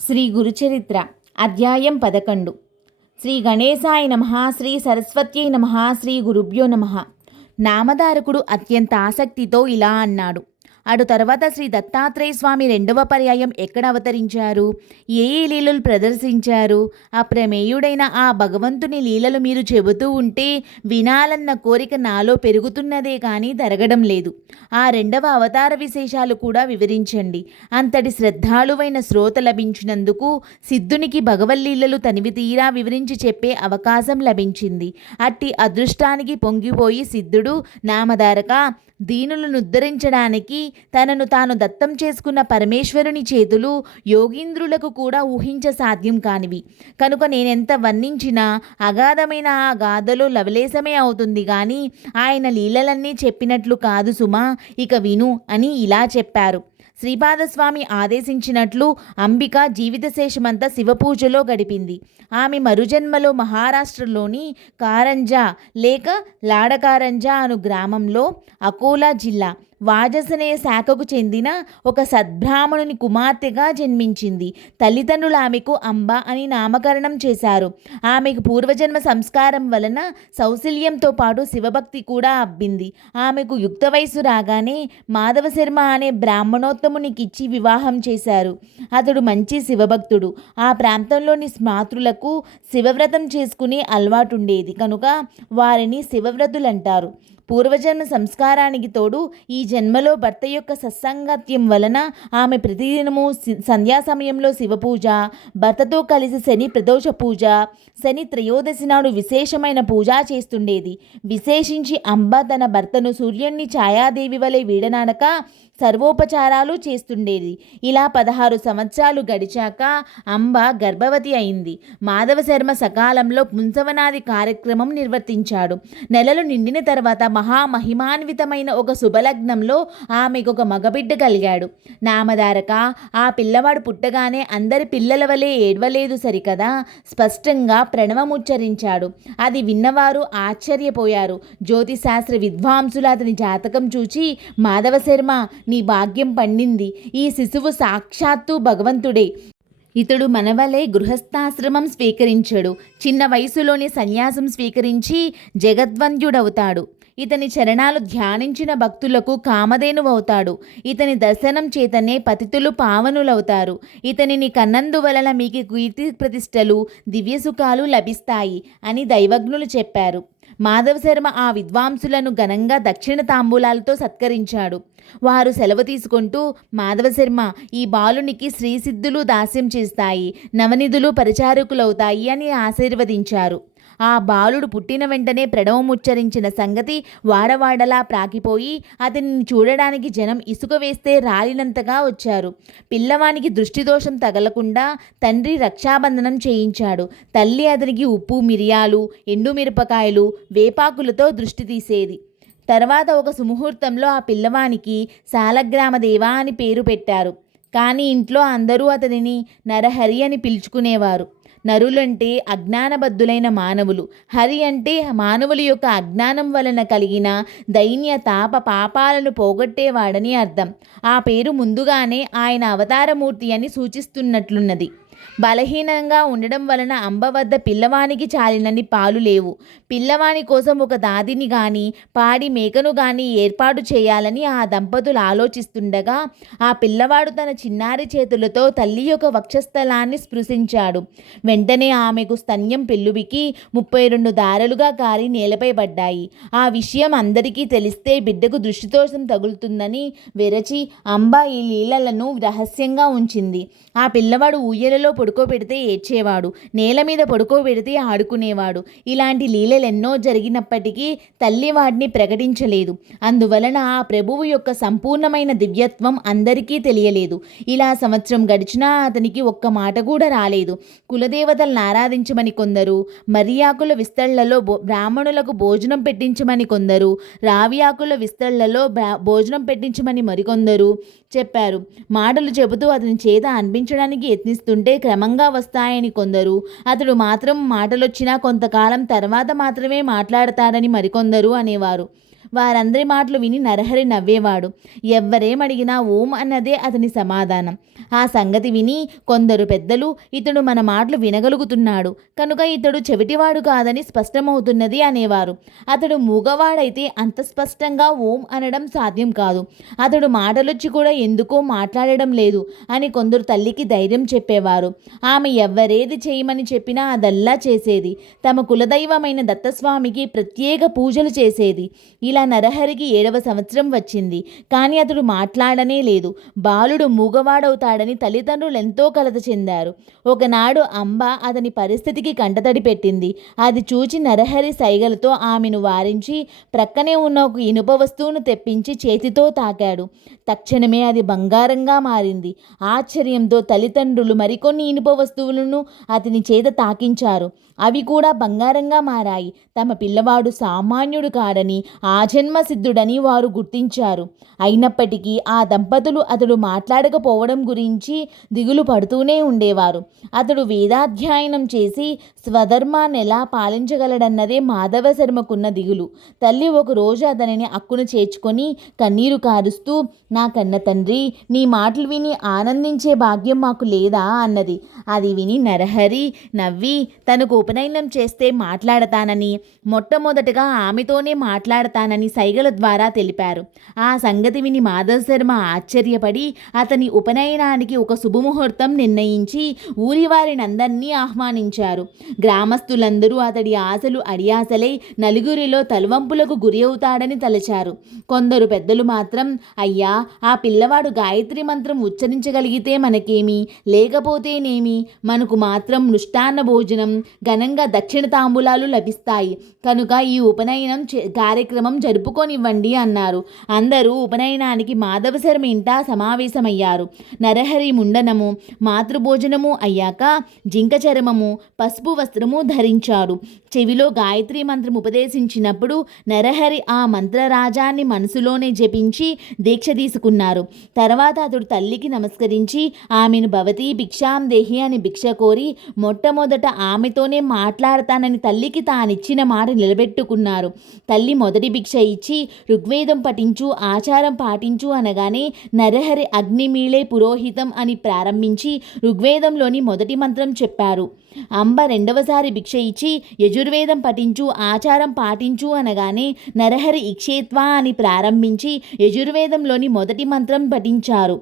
శ్రీ గురుచరిత్ర అధ్యాయం 11. శ్రీ గణేశాయ నమః. శ్రీ సరస్వత్యై నమః. శ్రీ గురుభ్యో నమః. నామధారకుడు అత్యంత ఆసక్తితో ఇలా అన్నాడు. అటు తర్వాత శ్రీ దత్తాత్రేయ స్వామి రెండవ పర్యాయం ఎక్కడ అవతరించారు, ఏ లీలలు ప్రదర్శించారు? అప్రమేయుడైన ఆ భగవంతుని లీలలు మీరు చెబుతూ ఉంటే వినాలన్న కోరిక నాలో పెరుగుతున్నదే కానీ తరగడం లేదు. ఆ రెండవ అవతార విశేషాలు కూడా వివరించండి. అంతటి శ్రద్ధాళువైన శ్రోత లభించినందుకు సిద్ధునికి భగవల్లీలలు తనివి తీరా వివరించి చెప్పే అవకాశం లభించింది. అట్టి అదృష్టానికి పొంగిపోయి సిద్ధుడు, నామధారక, దీనులను ఉద్ధరించడానికి తనను తాను దత్తం చేసుకున్న పరమేశ్వరుని చేతులు యోగీంద్రులకు కూడా ఊహించ సాధ్యం కానివి. కనుక నేనెంత వర్ణించినా అగాధమైన ఆ గాథలో లవలేశమే అవుతుంది కానీ ఆయన లీలలన్నీ చెప్పినట్లు కాదు సుమా, ఇక విను అని ఇలా చెప్పారు. శ్రీపాదస్వామి ఆదేశించినట్లు అంబిక జీవితశేషమంతా శివపూజలో గడిపింది. ఆమె మరుజన్మలో మహారాష్ట్రలోని కారంజా లేక లాడకారంజా అను గ్రామంలో, అకోలా జిల్లా, వాజసనే శాఖకు చెందిన ఒక సద్బ్రాహ్మణుని కుమార్తెగా జన్మించింది. తల్లిదండ్రులు ఆమెకు అంబ అని నామకరణం చేశారు. ఆమెకు పూర్వజన్మ సంస్కారం వలన సౌశల్యంతో పాటు శివభక్తి కూడా అబ్బింది. ఆమెకు యుక్త వయసు రాగానే మాధవశర్మ అనే బ్రాహ్మణోత్తమునికిచ్చి వివాహం చేశారు. అతడు మంచి శివభక్తుడు. ఆ ప్రాంతంలోని స్మాతృలకు శివవ్రతం చేసుకునే అలవాటుండేది కనుక వారిని శివవ్రతులంటారు. పూర్వజన్మ సంస్కారానికి తోడు ఈ జన్మలో భర్త యొక్క సత్సంగత్యం వలన ఆమె ప్రతిదినము సంధ్యా సమయంలో శివపూజ, భర్తతో కలిసి శని ప్రదోష పూజ, శని త్రయోదశి నాడు విశేషమైన పూజ చేస్తుండేది. విశేషించి అంబ తన భర్తను సూర్యుణ్ణి ఛాయాదేవి వలె వీడనాడక సర్వోపచారాలు చేస్తుండేది. ఇలా 16 సంవత్సరాలు గడిచాక అంబ గర్భవతి అయింది. మాధవశర్మ సకాలంలో పుంసవనాది కార్యక్రమం నిర్వర్తించాడు. నెలలు నిండిన తర్వాత మహామహిమాన్వితమైన ఒక శుభలగ్నంలో ఆమెకు ఒక మగబిడ్డ కలిగాడు. నామధారక, ఆ పిల్లవాడు పుట్టగానే అందరి పిల్లల వలె ఏడ్వలేదు సరికదా, స్పష్టంగా ప్రణవముచ్చరించాడు. అది విన్నవారు ఆశ్చర్యపోయారు. జ్యోతిశాస్త్ర విద్వాంసులు అతని జాతకం చూచి, మాధవశర్మ, నీ భాగ్యం పండింది. ఈ శిశువు సాక్షాత్తు భగవంతుడే. ఇతడు మనవలే గృహస్థాశ్రమం స్వీకరించడు. చిన్న వయసులోనే సన్యాసం స్వీకరించి జగద్వంద్యుడవుతాడు. ఇతని చరణాలు ధ్యానించిన భక్తులకు కామధేనువవుతాడు. ఇతని దర్శనం చేతనే పతితులు పావనులవుతారు. ఇతనిని కన్నందువలన మీకు కీర్తి ప్రతిష్టలు, దివ్యసుఖాలు లభిస్తాయి అని దైవజ్ఞులు చెప్పారు. మాధవశర్మ ఆ విద్వాంసులను ఘనంగా దక్షిణ తాంబూలాలతో సత్కరించాడు. వారు సెలవు తీసుకుంటూ, మాధవశర్మ, ఈ బాలునికి శ్రీసిద్ధులు దాస్యం చేస్తాయి, నవనిధులు పరిచారకులవుతాయి అని ఆశీర్వదించారు. ఆ బాలుడు పుట్టిన వెంటనే ప్రణవముచ్చరించిన సంగతి వాడవాడలా ప్రాకిపోయి అతనిని చూడడానికి జనం ఇసుక వేస్తే రాలినంతగా వచ్చారు. పిల్లవానికి దృష్టిదోషం తగలకుండా తండ్రి రక్షాబంధనం చేయించాడు. తల్లి అతనికి ఉప్పు, మిరియాలు, ఎండుమిరపకాయలు, వేపాకులతో దృష్టి తీసేది. తర్వాత ఒక సుముహూర్తంలో ఆ పిల్లవానికి సాలగ్రామదేవా అని పేరు పెట్టారు. కానీ ఇంట్లో అందరూ అతనిని నరహరి అని పిలుచుకునేవారు. నరులంటే అజ్ఞానబద్ధులైన మానవులు, హరి అంటే మానవుల యొక్క అజ్ఞానం వలన కలిగిన దైన్య తాప పాపాలను పోగొట్టేవాడని అర్థం. ఆ పేరు ముందుగానే ఆయన అవతారమూర్తి అని సూచిస్తున్నట్లున్నది. బలహీనంగా ఉండడం వలన అంబ వద్ద పిల్లవానికి చాలినన్ని పాలు లేవు. పిల్లవాని కోసం ఒక దాదిని గాని పాడి మేకను గాని ఏర్పాటు చేయాలని ఆ దంపతులు ఆలోచిస్తుండగా ఆ పిల్లవాడు తన చిన్నారి చేతులతో తల్లి యొక్క వక్షస్థలాన్ని స్పృశించాడు. వెంటనే ఆమెకు స్తన్యం పెళ్ళుబికి 32 దారలుగా కారి నేలపై పడ్డాయి. ఆ విషయం అందరికీ తెలిస్తే బిడ్డకు దృష్టిదోషం తగులుతుందని వెరచి అంబ ఈ లీలలను రహస్యంగా ఉంచింది. ఆ పిల్లవాడు ఊయలలో పడుకోబెడితే ఏడ్చేవాడు, నేల మీద పడుకోబెడితే ఆడుకునేవాడు. ఇలాంటి లీలలెన్నో జరిగినప్పటికీ తల్లి వాటిని ప్రకటించలేదు. అందువలన ఆ ప్రభువు యొక్క సంపూర్ణమైన దివ్యత్వం అందరికీ తెలియలేదు. ఇలా సంవత్సరం గడిచినా అతనికి ఒక్క మాట కూడా రాలేదు. కులదేవతలను ఆరాధించమని కొందరు, మర్యాకుల విస్తళ్లలో బ్రాహ్మణులకు భోజనం పెట్టించమని కొందరు, రావియాకుల విస్తళ్లలో భోజనం పెట్టించమని మరికొందరు చెప్పారు. మాటలు చెబుతూ అతని చేత అనిపించడానికి యత్నిస్తుంటే క్రమంగా వస్తాయని కొందరు, అతడు మాత్రం మాటలొచ్చినా కొంతకాలం తర్వాత మాత్రమే మాట్లాడతాడని మరికొందరు అనేవారు. వారందరి మాటలు విని నరహరి నవ్వేవాడు. ఎవ్వరేమడిగినా ఓం అన్నదే అతని సమాధానం. ఆ సంగతి విని కొందరు పెద్దలు ఇతడు మన మాటలు వినగలుగుతున్నాడు కనుక ఇతడు చెవిటివాడు కాదని స్పష్టమవుతున్నది అనేవారు. అతడు మూగవాడైతే అంత స్పష్టంగా ఓం అనడం సాధ్యం కాదు. అతడు మాటలొచ్చి కూడా ఎందుకో మాట్లాడడం లేదు అని కొందరు తల్లికి ధైర్యం చెప్పేవారు. ఆమె ఎవ్వరేది చేయమని చెప్పినా అదల్లా చేసేది. తమ కులదైవమైన దత్తస్వామికి ప్రత్యేక పూజలు చేసేది. ఇలా నరహరికి 7వ సంవత్సరం వచ్చింది. కానీ అతడు మాట్లాడనే లేదు. బాలుడు మూగవాడవుతాడని తల్లిదండ్రులు ఎంతో కలత చెందారు. ఒకనాడు అంబ అతని పరిస్థితికి కంటతడి పెట్టింది. అది చూచి నరహరి సైగలతో ఆమెను వారించి ప్రక్కనే ఉన్న ఒక ఇనుప వస్తువును తెప్పించి చేతితో తాకాడు. తక్షణమే అది బంగారంగా మారింది. ఆశ్చర్యంతో తల్లిదండ్రులు మరికొన్ని ఇనుప వస్తువులను అతని చేత తాకించారు. అవి కూడా బంగారంగా మారాయి. తమ పిల్లవాడు సామాన్యుడు కాడని, ఆజన్మ సిద్ధుడని వారు గుర్తించారు. అయినప్పటికీ ఆ దంపతులు అతడు మాట్లాడకపోవడం గురించి దిగులు పడుతూనే ఉండేవారు. అతడు వేదాధ్యయనం చేసి స్వధర్మాన్ని ఎలా పాలించగలడన్నదే మాధవ శర్మకున్న దిగులు. తల్లి ఒకరోజు అతనిని అక్కును చేర్చుకొని కన్నీరు కారుస్తూ, నా కన్న తండ్రి, నీ మాటలు విని ఆనందించే భాగ్యం మాకు లేదా అన్నది. అది విని నరహరి నవ్వి తనకు ఉపనయనం చేస్తే మాట్లాడతానని, మొట్టమొదటగా ఆమెతోనే మాట్లాడతానని సైగల ద్వారా తెలిపారు. ఆ సంగతి విని మాధవ శర్మ ఆశ్చర్యపడి అతని ఉపనయనానికి ఒక శుభముహూర్తం నిర్ణయించి ఊరివారినందరినీ ఆహ్వానించారు. గ్రామస్తులందరూ అతడి ఆశలు అడియాసలై నలుగురిలో తలవంపులకు గురి అవుతాడని తలచారు. కొందరు పెద్దలు మాత్రం, అయ్యా, ఆ పిల్లవాడు గాయత్రి మంత్రం ఉచ్చరించగలిగితే మనకేమి, లేకపోతేనేమి, మనకు మాత్రం మృష్టాన్న భోజనం, ఘనంగా దక్షిణ తాంబూలాలు లభిస్తాయి కనుక ఈ ఉపనయనం కార్యక్రమం జరుపుకొనివ్వండి అన్నారు. అందరూ ఉపనయనానికి మాధవ శర్మ ఇంట సమావేశమయ్యారు. నరహరి ముండనము, మాతృభోజనము అయ్యాక జింక చర్మము, పసుపు వస్త్రము ధరించాడు. చెవిలో గాయత్రి మంత్రం ఉపదేశించినప్పుడు నరహరి ఆ మంత్రరాజాన్ని మనసులోనే జపించి దీక్ష తీసుకున్నారు. తర్వాత అతడు తల్లికి నమస్కరించి ఆమెను భవతి భిక్షాం దేహి అని భిక్ష కోరి మొట్టమొదట ఆమెతోనే మాట్లాడతానని తల్లికి తానిచ్చిన మాట నిలబెట్టుకున్నారు. తల్లి మొదటి భిక్ష ఇచ్చి ఋగ్వేదం పఠించు, ఆచారం పాటించు అనగానే నరహరి అగ్నిమీళే పురోహితం అని ప్రారంభించి ఋగ్వేదంలోని మొదటి మంత్రం చెప్పారు. అంబ రెండవసారి భిక్ష ఇచ్చి యజుర్వేదం పఠించు, ఆచారం పాటించు అనగానే నరహరి ఇక్షేత్వా అని ప్రారంభించి యజుర్వేదంలోని మొదటి మంత్రం పఠించారు.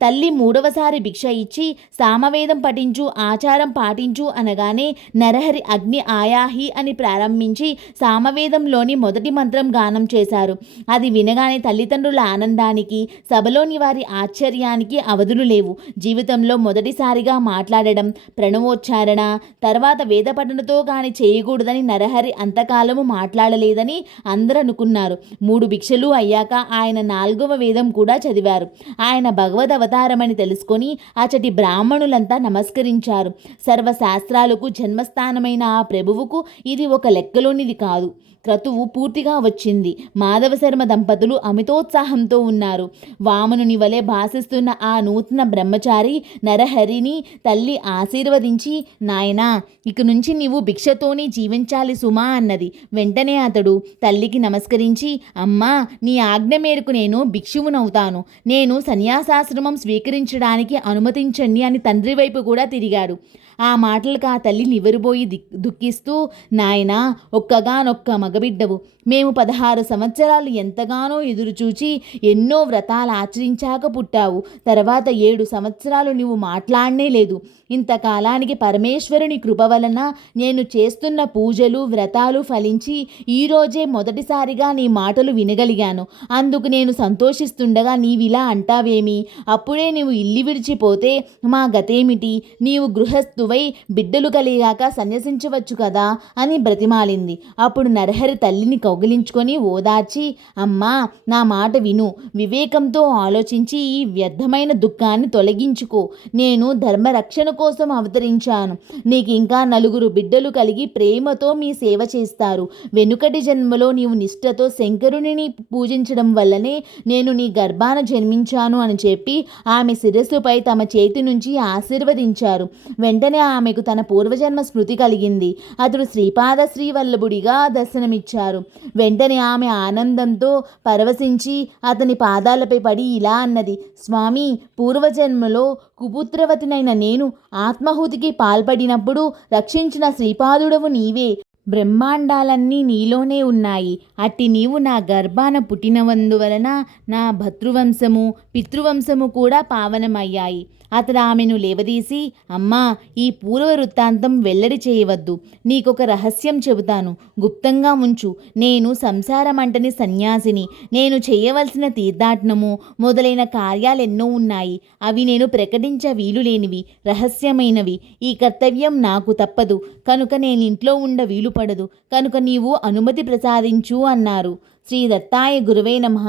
తల్లి మూడవసారి భిక్ష ఇచ్చి సామవేదం పఠించు, ఆచారం పాటించు అనగానే నరహరి అగ్ని ఆయాహి అని ప్రారంభించి సామవేదంలోని మొదటి మంత్రం గానం చేశారు. అది వినగానే తల్లిదండ్రుల ఆనందానికి, సభలోని వారి ఆశ్చర్యానికి అవధులు లేవు. జీవితంలో మొదటిసారిగా మాట్లాడడం, ప్రణవోచ్చారణ, తర్వాత వేద పఠనతో కాని చేయకూడదని నరహరి అంతకాలము మాట్లాడలేదని అందరూ అనుకున్నారు. 3 భిక్షలు అయ్యాక ఆయన 4వ వేదం కూడా చదివారు. ఆయన భగవద్ అవతారమని తెలుసుకొని అచటి బ్రాహ్మణులంతా నమస్కరించారు. సర్వశాస్త్రాలకు జన్మస్థానమైన ఆ ప్రభువుకు ఇది ఒక లెక్కలోనిది కాదు. క్రతువు పూర్తిగా వచ్చింది. మాధవ శర్మ దంపతులు అమితోత్సాహంతో ఉన్నారు. వామనుని వలె భాసిస్తున్న ఆ నూతన బ్రహ్మచారి నరహరిని తల్లి ఆశీర్వదించి, నాయనా, ఇక నుంచి నీవు భిక్షతోనే జీవించాలి సుమా అన్నది. వెంటనే అతడు తల్లికి నమస్కరించి, అమ్మా, నీ ఆజ్ఞ మేరకు నేను భిక్షువునవుతాను. నేను సన్యాసాశ్రమం స్వీకరించడానికి అనుమతించండి అని తండ్రి వైపు కూడా తిరిగాడు. ఆ మాటలకు ఆ తల్లి నివ్వెరబోయి దుఃఖిస్తూ, నాయనా, ఒక్కగానొక్క మగబిడ్డవు. మేము 16 సంవత్సరాలు ఎంతగానో ఎదురుచూచి ఎన్నో వ్రతాలు ఆచరించాక పుట్టావు. తర్వాత 7 సంవత్సరాలు నువ్వు మాట్లాడనే లేదు. ఇంతకాలానికి పరమేశ్వరుని కృప వలన నేను చేస్తున్న పూజలు, వ్రతాలు ఫలించి ఈరోజే మొదటిసారిగా నీ మాటలు వినగలిగాను. అందుకు నేను సంతోషిస్తుండగా నీవిలా అంటావేమి? అప్పుడే నీవు ఇల్లు విడిచిపోతే మా గతేమిటి? నీవు గృహస్థువై బిడ్డలు కలిగాక సన్యసించవచ్చు కదా అని బ్రతిమాలింది. అప్పుడు నరహరి తల్లిని కౌగిలించుకొని ఓదార్చి, అమ్మా, నా మాట విను. వివేకంతో ఆలోచించి ఈ వ్యర్థమైన దుఃఖాన్ని తొలగించుకో. నేను ధర్మరక్షణ కోసం అవతరించాను. నీకు ఇంకా 4 బిడ్డలు కలిగి ప్రేమతో మీ సేవ చేస్తారు. వెనుకటి జన్మలో నీవు నిష్ఠతో శంకరుని పూజించడం వల్లనే నేను నీ గర్భాన జన్మించాను అని చెప్పి ఆమె శిరస్సుపై తమ చేతి నుంచి ఆశీర్వదించారు. వెంటనే ఆమెకు తన పూర్వజన్మ స్మృతి కలిగింది. అతడు శ్రీపాద శ్రీవల్లభుడిగా దర్శనమిచ్చారు. వెంటనే ఆమె ఆనందంతో పరవశించి అతని పాదాలపై పడి ఇలా అన్నది: స్వామి, పూర్వజన్మలో కుపుత్రవతినైన నేను ఆత్మాహుతికి పాల్పడినప్పుడు రక్షించిన శ్రీపాదుడవు నీవే. బ్రహ్మాండాలన్నీ నీలోనే ఉన్నాయి. అట్టి నీవు నా గర్భాన పుట్టినందువలన నా భతృవంశము పితృవంశము కూడా పావనమయ్యాయి. అతడు ఆమెను లేవదీసి, అమ్మా, ఈ పూర్వ వృత్తాంతం వెల్లడి చేయవద్దు. నీకొక రహస్యం చెబుతాను, గుప్తంగా ఉంచు. నేను సంసారమంటని సన్యాసిని. నేను చేయవలసిన తీర్థాటనము మొదలైన కార్యాలెన్నో ఉన్నాయి. అవి నేను ప్రకటించ వీలులేనివి, రహస్యమైనవి. ఈ కర్తవ్యం నాకు తప్పదు కనుక నేనింట్లో ఉండ వీలుపడదు. కనుక నీవు అనుమతి ప్రసాదించు అన్నారు. శ్రీ దత్తాయ గురువే నమః.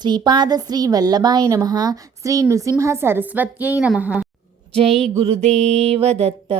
శ్రీపాద శ్రీ వల్లభాయ నమః. శ్రీ నృసింహ సరస్వత్యై నమః. జై గురుదేవ దత్త.